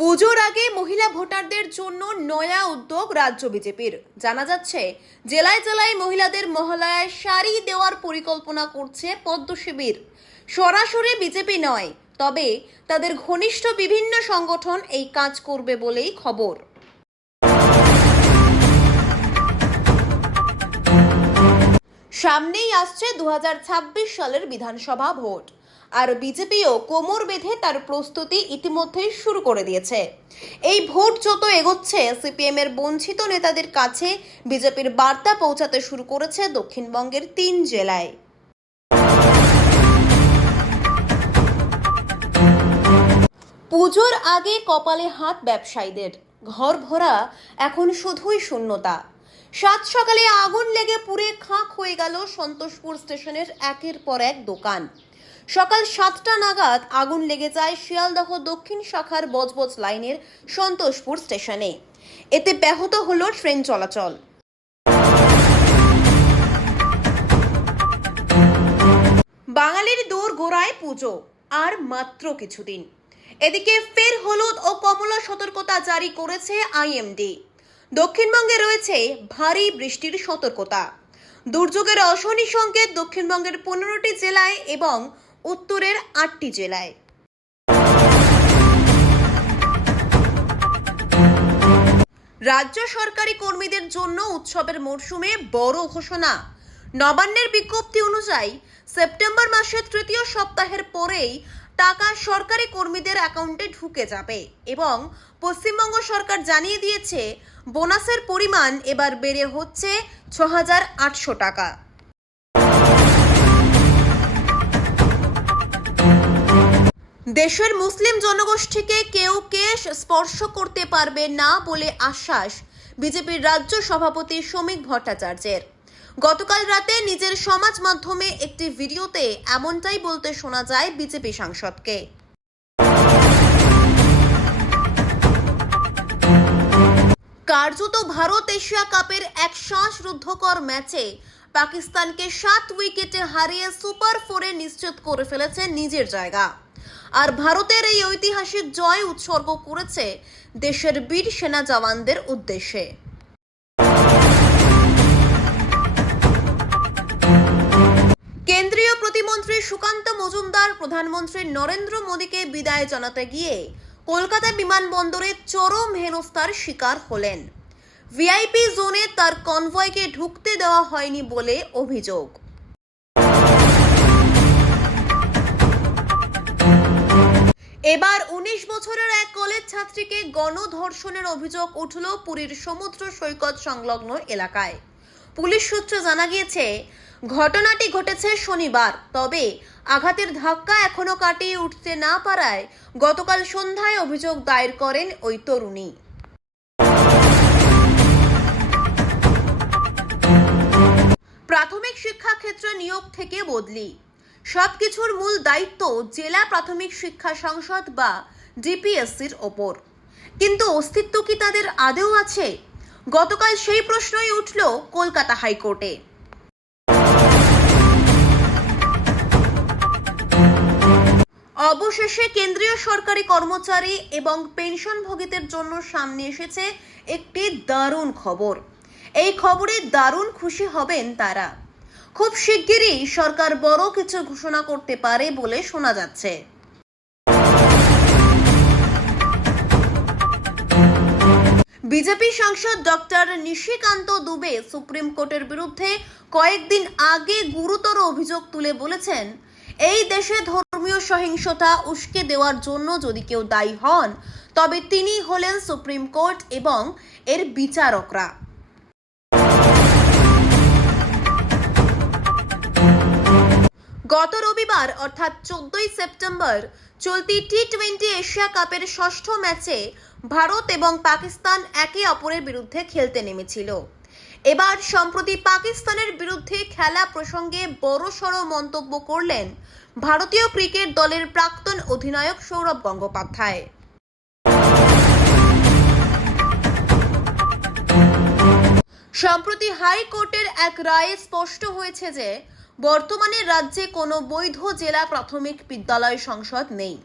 পুজোর আগে মহিলা ভোটারদের জন্য নয়া উদ্যোগ রাজ্য বিজেপির। জানা যাচ্ছে, জেলায় জেলায় মহিলাদের মহালয়ায় শাড়ি দেওয়ার পরিকল্পনা করছে পদ্ম শিবির। সরাসরি বিজেপি নয়, তবে তাদের ঘনিষ্ঠ বিভিন্ন সংগঠন এই কাজ করবে বলেই খবর। সামনেই আসছে 2026 সালের বিধানসভা ভোট, আর বিজেপিও কোমর বেঁধে তার প্রস্তুতি ইতিমধ্যেই শুরু করে দিয়েছে। এই ভোট যত এগোচ্ছে, সিপিএম এর বঞ্চিত নেতাদের কাছে বিজেপির বার্তা পৌঁছাতে শুরু করেছে দক্ষিণবঙ্গের 3 জেলায়। পুজোর আগে কপালে হাত ব্যবসায়ীদের, ঘর ভরা এখন শুধুই শূন্যতা। সাত সকালে আগুন লেগে পুড়ে খাক হয়ে গেল সন্তোষপুর স্টেশনের একের পর এক দোকান। সকাল 7টা নাগাদ আগুন লেগে যায় শিয়ালদহ দক্ষিণ শাখার বজবজ লাইনের সন্তোষপুর স্টেশনে। এতে ব্যাহত হলো ট্রেন চলাচল। বাঙালির দোর গোড়ায় পুজো, আর মাত্র কিছুদিন। এদিকে ফের হলুদ ও কমলা সতর্কতা জারি করেছে আইএমডি। দক্ষিণবঙ্গে রয়েছে ভারী বৃষ্টির সতর্কতা। দুর্যোগের অশনি সংকেত দক্ষিণবঙ্গের 15টি জেলায় এবং উত্তরের 8টি জেলায়। রাজ্য সরকারি কর্মীদের জন্য উৎসবের মরশুমে বড় ঘোষণা। নবান্নের বিজ্ঞপ্তি অনুযায়ী সেপ্টেম্বর মাসের তৃতীয় সপ্তাহের পরেই টাকা সরকারি কর্মীদের অ্যাকাউন্টে ঢুকে যাবে এবং পশ্চিমবঙ্গ সরকার জানিয়ে দিয়েছে বোনাসের পরিমাণ এবার বেড়ে হচ্ছে 6,800 টাকা। দেশের মুসলিম জনগোষ্ঠীকে কেউ কেশ স্পর্শ করতে পারবে না বলে আশ্বাস বিজেপির রাজ্য সভাপতি শ্রমিক ভট্টাচার্যের। গতকাল রাতে নিজের সমাজ মাধ্যমে একটি ভিডিওতে এমনটাই বলতে শোনা যায় বিজেপি সাংসদকে। কার্যত ভারত এশিয়া কাপের এক শ্বাসরুদ্ধকর ম্যাচে পাকিস্তানকে 7 উইকেটে হারিয়ে সুপার 4-এ নিশ্চিত করে ফেলেছে নিজের জায়গা। আর ভারতের এই ঐতিহাসিক জয় উৎসর্গ করেছে দেশের বীর সেনা জওয়ানদের উদ্দেশ্যে। কেন্দ্রীয় প্রতিমন্ত্রী সুকান্ত মজুমদার প্রধানমন্ত্রী নরেন্দ্র মোদীকে বিদায় জানাতে গিয়ে কলকাতা বিমানবন্দরে চরম হেনস্থার শিকার হলেন। ভিআইপি জোনে তার কনভয়কে ঢুকতে দেওয়া হয়নি বলে অভিযোগ। এবার 19 বছরের এক কলেজ ছাত্রীকে গণধর্ষণের অভিযোগ উঠল পুরীর সমুদ্র সৈকত সংলগ্ন এলাকায়। পুলিশ সূত্রে জানা গিয়েছে, ঘটনাটি ঘটেছে শনিবার, তবে আঘাতের ধাক্কা এখনো কাটিয়ে উঠতে না পারায় গতকাল সন্ধ্যায় অভিযোগ দায়ের করেন ওই তরুণী। প্রাথমিক শিক্ষা ক্ষেত্রে নিয়োগ থেকে বদলি, সবকিছুর মূল দায়িত্ব জেলা প্রাথমিক শিক্ষা সংসদ বা ডিপিএসসির ওপর। কিন্তু অস্তিত্ব কি তাদের আদৌ আছে? গতকাল সেই প্রশ্নই উঠল কলকাতা হাইকোর্টে। অবশেষে কেন্দ্রীয় সরকারি কর্মচারী এবং পেনশনভোগীদের জন্য সামনে এসেছে একটি দারুণ খবর। এই খবরে দারুণ খুশি হবেন তারা। খুব শিগগিরই সরকার বড় কিছু ঘোষণা করতে পারে বলে শোনা যাচ্ছে। বিজেপি সাংসদ ডক্টর নিশিকান্ত দুবে সুপ্রিম কোর্টের বিরুদ্ধে কয়েকদিন আগে গুরুতর অভিযোগ তুলে বলেছেন, এই দেশে ধর্মীয় সহিংসতা উস্কে দেওয়ার জন্য যদি কেউ দায়ী হন, তবে তিনি হলেন সুপ্রিম কোর্ট এবং এর বিচারকরা। গত রবিবার অর্থাৎ 14ই সেপ্টেম্বর চলতি টি-20 এশিয়া কাপের ষষ্ঠ ম্যাচে ভারত এবং পাকিস্তান একে অপরের বিরুদ্ধে খেলতে নেমেছিল। এবার সম্প্রতি পাকিস্তানের বিরুদ্ধে খেলা প্রসঙ্গে বড়সড় মন্তব্য করলেন ভারতীয় ক্রিকেট দলের প্রাক্তন অধিনায়ক সৌরভ গঙ্গোপাধ্যায়। সম্প্রতি হাইকোর্টের এক রায়ে স্পষ্ট হয়েছে যে বর্তমানে রাজ্যে কোনো বৈধ জেলা প্রাথমিক বিদ্যালয় সংসদ নেই।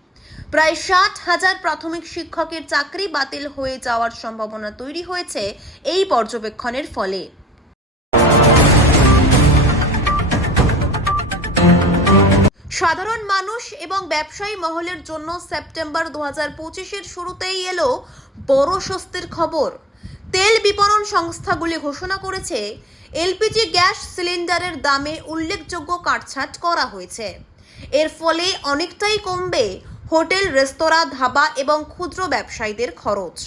প্রায় 60,000 প্রাথমিক শিক্ষকের চাকরি বাতিল হয়ে যাওয়ার সম্ভাবনা তৈরি হয়েছে এই পর্যবেক্ষণের ফলে। সাধারণ মানুষ এবং ব্যবসায়ী মহলের জন্য সেপ্টেম্বর 2025-এর শুরুতেই এলো বড় স্বস্তির খবর। তেল বিপণন সংস্থাগুলি ঘোষণা করেছে এলপিজি গ্যাস সিলিন্ডারের দামে উল্লেখযোগ্য কাটছাঁট করা হয়েছে। এর ফলে অনেকটাই কমবে হোটেল, রেস্তোরাঁ, ধাবা এবং ক্ষুদ্র ব্যবসায়ীদের খরচ।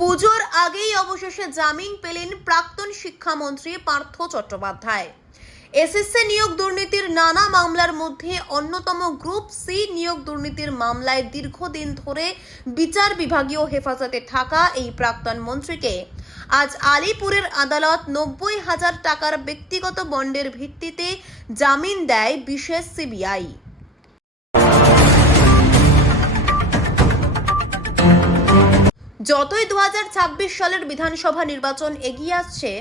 পুজোর আগেই অবশেষে জামিন পেলেন প্রাক্তন শিক্ষামন্ত্রী পার্থ চট্টোপাধ্যায়। এসএসসি নিয়োগ দুর্নীতির নানা মামলার মধ্যে অন্যতম গ্রুপ সি নিয়োগ দুর্নীতির মামলায় দীর্ঘদিন ধরে বিচার বিভাগীয় হেফাজতে থাকা এই প্রাক্তন মন্ত্রীকে আজ আলিপুরের আদালত 90,000 টাকার ব্যক্তিগত বন্ডের ভিত্তিতে জামিন দেয় বিশেষ সিবিআই। যতই 2026 সালের বিধানসভা নির্বাচন এগিয়ে আসছে,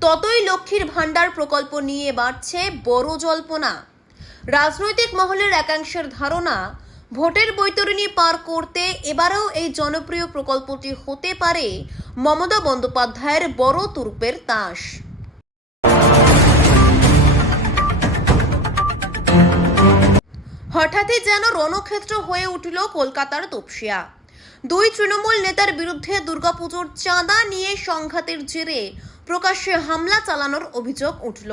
ততই লক্ষ্মীর ভাণ্ডার প্রকল্প নিয়ে বাড়ছে বড় জল্পনা। রাজনৈতিক মহলের একাংশের ধারণা, ভোটের বৈতরণী পার করতে এবারেও এই জনপ্রিয় প্রকল্পটি হতে পারে মমতা বন্দ্যোপাধ্যায়ের বড় তুরুপের তাস। হঠাৎই যেন রণক্ষেত্র হয়ে উঠল কলকাতার তপসিয়া। দুই তৃণমূল নেতার বিরুদ্ধে দুর্গাপুজোর চাঁদা নিয়ে সংঘাতের জেরে প্রকাশ্যে হামলা চালানোর অভিযোগ উঠল।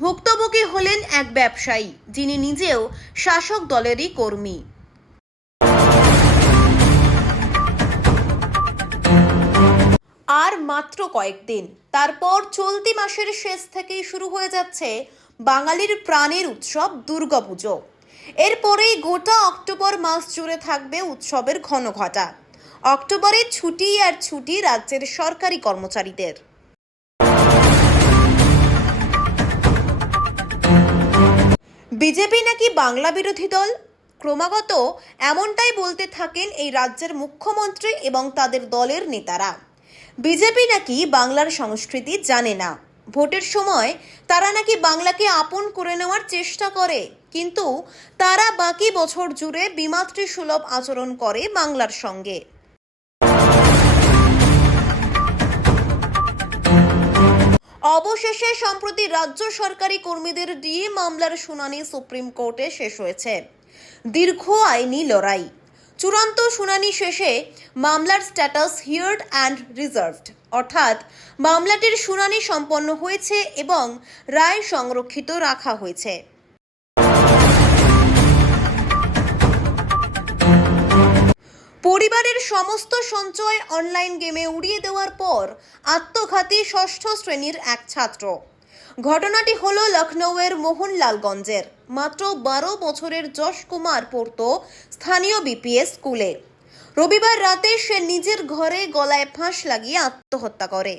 ভুক্তভোগী হলেন এক ব্যবসায়ী, যিনি নিজেও শাসক দলেরই কর্মী। আর মাত্র কয়েকদিন, তারপর চলতি মাসের শেষ থেকেই শুরু হয়ে যাচ্ছে বাঙালির প্রাণের উৎসব দুর্গাপুজো। এরপরেই গোটা অক্টোবর মাস জুড়ে থাকবে উৎসবের ঘনঘটা। অক্টোবরে ছুটি আর ছুটি রাজ্যের সরকারি কর্মচারীদের। বিজেপি নাকি বাংলা বিরোধী দল? ক্রমাগত এমনটাই বলতে থাকেন এই রাজ্যের মুখ্যমন্ত্রী এবং তাদের দলের নেতারা। বিজেপি নাকি বাংলার সংস্কৃতি জানে না। ভোটের সময় তারা নাকি বাংলাকে আপন করে নেওয়ার চেষ্টা করে, কিন্তু তারা বাকি বছর জুড়ে বিমাতৃসুলভ আচরণ করে বাংলার সঙ্গে। অবশেষে সম্প্রতি রাজ্য সরকারি কর্মীদের ডিএ মামলার শুনানি সুপ্রিম কোর্টে শেষ হয়েছে। দীর্ঘ আইনি লড়াই। চূড়ান্ত শুনানি শেষে মামলার স্ট্যাটাস হিয়ার্ড অ্যান্ড রিজার্ভড, অর্থাৎ মামলাটির শুনানি সম্পন্ন হয়েছে এবং রায় সংরক্ষিত রাখা হয়েছে। পরিবারের সমস্ত সঞ্চয় অনলাইন গেমে উড়িয়ে দেওয়ার পর আত্মঘাতী ষষ্ঠ শ্রেণীর এক ছাত্র। ঘটনাটি হলো লখনৌয়ের মোহনলালগঞ্জের। মাত্র 12 বছরের যশ কুমার পড়তো স্থানীয় বিপিএস স্কুলে। রবিবার রাতে সে নিজের ঘরে গলায় ফাঁস লাগিয়ে আত্মহত্যা করে।